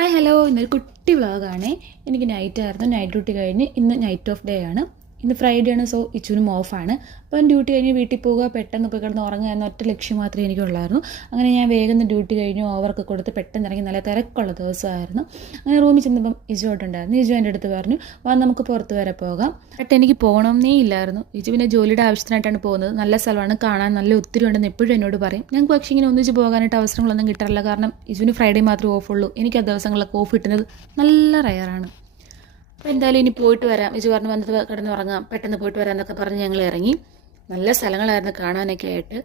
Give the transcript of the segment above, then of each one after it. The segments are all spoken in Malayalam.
ഹായ് ഹലോ, ഇന്നൊരു കുട്ടി വ്ളോഗാണേ. എനിക്ക് നൈറ്റായിരുന്നു, നൈറ്റ് ഡ്യൂട്ടി കഴിഞ്ഞ് ഇന്ന് നൈറ്റ് ഓഫ് ഡേ ആണ്. ഇന്ന് ഫ്രൈഡേ ആണ്, സോ ഇച്ചുനും ഓഫാണ്. അപ്പം ഡ്യൂട്ടി കഴിഞ്ഞ് വീട്ടിൽ പോവുക, പെട്ടെന്ന് പോയി കിടന്ന് ഉറങ്ങുക എന്ന ഒറ്റ ലക്ഷ്യം മാത്രമേ എനിക്കുള്ളായിരുന്നു. അങ്ങനെ ഞാൻ വേഗം ഡ്യൂട്ടി കഴിഞ്ഞു ഓവർക്ക് കൊടുത്ത് പെട്ടെന്ന് ഇറങ്ങി. നല്ല തിരക്കുള്ള ദിവസമായിരുന്നു. അങ്ങനെ റൂമിൽ ചെന്നപ്പം ഇജുവായിട്ടുണ്ടായിരുന്നു. ഇജു എൻ്റെ അടുത്ത് പറഞ്ഞു, വാ നമുക്ക് പുറത്ത് വരെ പോകാം. ബട്ട് എനിക്ക് പോകണമെന്നേ ഇല്ലായിരുന്നു. ഇജു പിന്നെ ജോലിയുടെ ആവശ്യത്തിനായിട്ടാണ് പോകുന്നത്. നല്ല സ്ഥലമാണ്, കാണാൻ നല്ല ഒത്തിരി ഉണ്ടെന്ന് എപ്പോഴും എന്നോട് പറയും. ഞങ്ങൾക്ക് പക്ഷേ ഇങ്ങനെ ഒന്നിച്ച് പോകാനായിട്ട് അവസരങ്ങളൊന്നും കിട്ടാറില്ല. കാരണം ഇജുവിന് ഫ്രൈഡേ മാത്രമേ ഓഫുള്ളൂ. എനിക്ക് ആ ദിവസങ്ങളിലൊക്കെ ഓഫ് കിട്ടുന്നത് നല്ല റയറാണ്. അപ്പോൾ എന്തായാലും ഇനി പോയിട്ട് വരാം. ഇജു പറഞ്ഞു വന്നത് കിടന്ന് ഉറങ്ങാം, പെട്ടെന്ന് പോയിട്ട് വരാം എന്നൊക്കെ പറഞ്ഞ് ഞങ്ങൾ ഇറങ്ങി. നല്ല സ്ഥലങ്ങളായിരുന്നു കാണാനൊക്കെ ആയിട്ട്.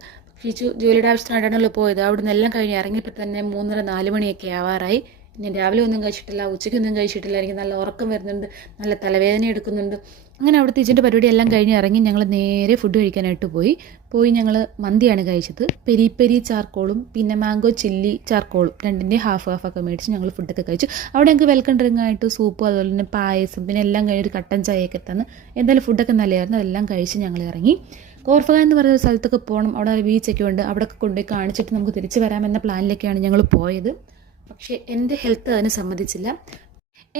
ഇജു ജോലിയുടെ ആവശ്യത്തിനായിട്ടാണല്ലോ പോയത്. അവിടെ നിന്ന് എല്ലാം കഴിഞ്ഞ് ഇറങ്ങിയപ്പോൾ തന്നെ 3:30-4 മണിയൊക്കെ ആവാറായി. ഞാൻ രാവിലെ ഒന്നും കഴിച്ചിട്ടില്ല, ഉച്ചയ്ക്കൊന്നും കഴിച്ചിട്ടില്ല. എനിക്ക് നല്ല ഉറക്കം വരുന്നുണ്ട്, നല്ല തലവേദന എടുക്കുന്നുണ്ട്. അങ്ങനെ അവിടുത്തെ ഇജിൻ്റെ പരിപാടി എല്ലാം കഴിഞ്ഞ് ഇറങ്ങി ഞങ്ങൾ നേരെ ഫുഡ് കഴിക്കാനായിട്ട് പോയി ഞങ്ങൾ മന്തിയാണ് കഴിച്ചത്. പെരി പെരി ചാർക്കോളും പിന്നെ മാംഗോ ചില്ലി ചാർക്കോളും രണ്ടിൻ്റെ ഹാഫൊക്കെ മേടിച്ച് ഞങ്ങൾ ഫുഡൊക്കെ കഴിച്ചു. അവിടെ ഞങ്ങൾക്ക് വെൽക്കം ഡ്രിങ്ക് ആയിട്ട് സൂപ്പ്, അതുപോലെ തന്നെ പായസം, പിന്നെ എല്ലാം കഴിഞ്ഞൊരു കട്ടൻ ചായയൊക്കെ തന്ന് എന്തായാലും ഫുഡൊക്കെ നല്ലതായിരുന്നു. അതെല്ലാം കഴിച്ച് ഞങ്ങൾ ഇറങ്ങി. കോർഫഗ എന്ന് പറയുന്ന സ്ഥലത്തൊക്കെ പോകണം. അവിടെ ബീച്ചൊക്കെ ഉണ്ട്, അവിടെയൊക്കെ കൊണ്ടുപോയി കാണിച്ചിട്ട് നമുക്ക് തിരിച്ച് വരാമെന്ന പ്ലാനിലൊക്കെയാണ് ഞങ്ങൾ പോയത്. പക്ഷേ എൻ്റെ ഹെൽത്ത് അതിന് സമ്മതിച്ചില്ല.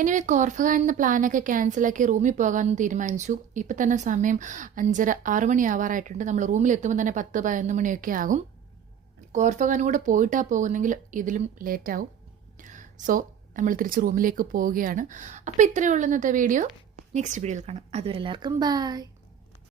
എനിവേ കോർഫഗ എന്ന പ്ലാനൊക്കെ ക്യാൻസലാക്കി റൂമിൽ പോകാമെന്ന് തീരുമാനിച്ചു. ഇപ്പം തന്നെ സമയം 5:30-6 മണി ആവാറായിട്ടുണ്ട്. നമ്മൾ റൂമിലെത്തുമ്പോൾ തന്നെ 10-11 മണിയൊക്കെ ആകും. കോർഫഗാനും കൂടെ പോയിട്ടാണ് പോകുന്നെങ്കിൽ ഇതിലും ലേറ്റാവും. സോ നമ്മൾ തിരിച്ച് റൂമിലേക്ക് പോവുകയാണ്. അപ്പോൾ ഇത്രയേ ഉള്ളൂ ഇന്നത്തെ വീഡിയോ. നെക്സ്റ്റ് വീഡിയോയിൽ കാണാം. അതുവരെ എല്ലാവർക്കും ബൈ.